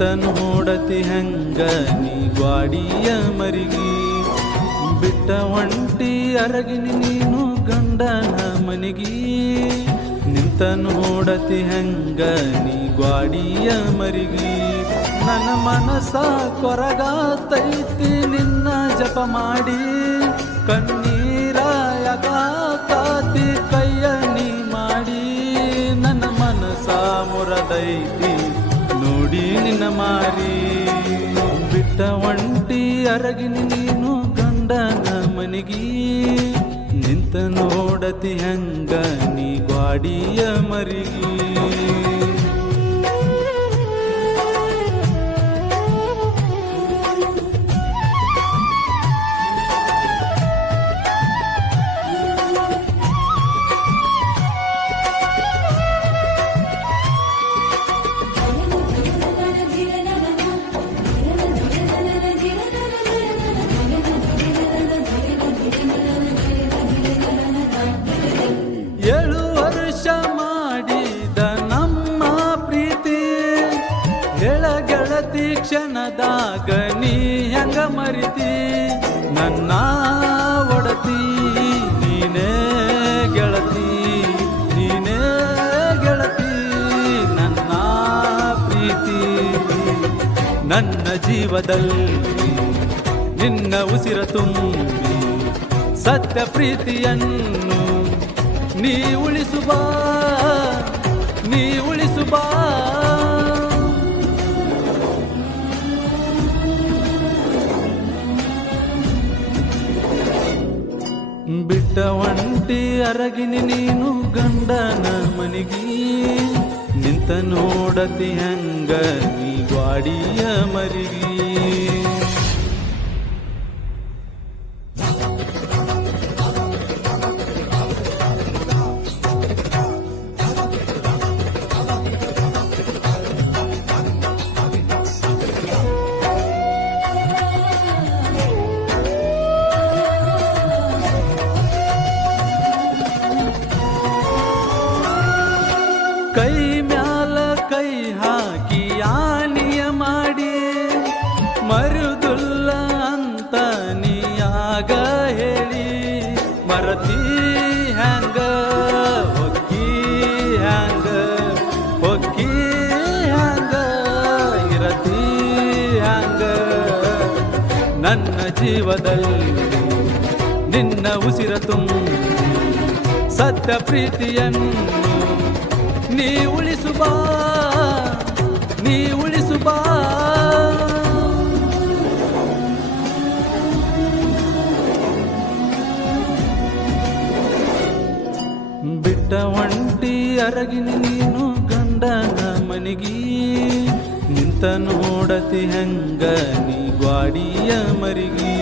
ನಿಂತ ನೋಡತಿ ಹೆಂಗ ನೀ ಗ್ವಾಡಿಯ ಮರಿಗಿ ಬಿಟ್ಟ ಒಂಟಿ ಅರಗಿನಿ ನೀನು ಗಂಡನ ಮನಿಗಿ ನಿಂತ ನೋಡತಿ ಹೆಂಗ ನೀ ಗ್ವಾಡಿಯ ಮರಿಗಿ ನನ್ನ ಮನಸ ಕೊರಗಾತೈತಿ ನಿನ್ನ ಜಪ ಮಾಡಿ ಕಣ್ಣೀರ ಯಾಕಾತಿ ಕೈಯ ನೀ ಮಾಡಿ ನನ್ನ ಮನಸ ಮುರದೈತಿ ನೋಡಿ ನಿನ್ನ ಮಾರಿ ಬಿಟ್ಟ ಒಂಟಿ ಅರಗಿನಿ ನೀನು ಗಂಡನ ಮನಿಗಿ ನಿಂತ ನೋಡತಿ ಹೆಂಗ ನೀ ಗ್ವಾಡಿಯ ಮರಿಗಿ ಕ್ಷಣದಾಗ ನೀ ಹೆಂಗ ಮರಿತಿ ನನ್ನ ಒಡತಿ ನೀನೇ ಗೆಳತಿ ನೀನೇ ಗೆಳತಿ ನನ್ನ ಪ್ರೀತಿ ನನ್ನ ಜೀವದಲ್ಲಿ ನಿನ್ನ ಉಸಿರ ತುಂಬಿ ಸತ್ಯ ಪ್ರೀತಿಯನ್ನು ನೀ ಉಳಿಸುಬಾ ನೀ ಉಳಿಸುಬಾ ಬಿಟ್ಟ ಒಂಟಿ ಅರಗಿನಿ ನೀನು ಗಂಡನ ಮನಿಗಿ ನಿಂತ ನೋಡತಿ ಹಂಗ ನೀ ಗ್ವಾಡಿಯ ಮರಿಗಿ ಕೈ ಮ್ಯಾಲ ಕೈ ಹಾಕಿ ಆನಿಯ ಮಾಡಿ ಮರುದುಲ್ಲ ಅಂತ ನೀಯಾಗ ಹೇಳಿ ಮರತಿ ಹ್ಯಾಂಗ ಹೊಕ್ಕಿ ಹ್ಯಾಂಗ ಹೊಕ್ಕಿ ಹ್ಯಾಂಗ ಇರತಿ ಹ್ಯಾಂಗ ನನ್ನ ಜೀವದಲ್ಲಿ ನಿನ್ನ ಉಸಿರ ತುಂಬಿ ಸತ್ಯ ಪ್ರೀತಿಯನ್ನು ನೀ ಉಳಿಸುಬಾ ನೀ ಉಳಿಸುಬಾ ಬಿಟ್ಟ ಒಂಟಿ ಅರಗಿನಿ ನೀನು ಗಂಡನ ಮನಿಗಿ ನಿಂತ ನೋಡತಿ ಹೆಂಗ ನೀ ಗ್ವಾಡಿಯ ಮರಿಗಿ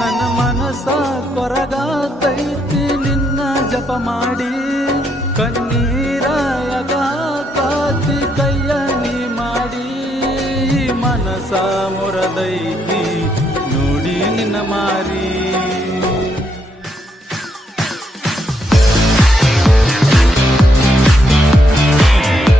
ನನ್ನ ಮನಸ ಕೊರಗಾತೈತಿ ನಿನ್ನ ಜಪ ಮಾಡಿ ಕಣ್ಣೀರ ಕಾತಿ ಕೈಯ ನೀ ಮಾಡಿ ಮನಸ ಮುರದೈತಿ ನೋಡಿ ನಿನ್ನ ಮಾರಿ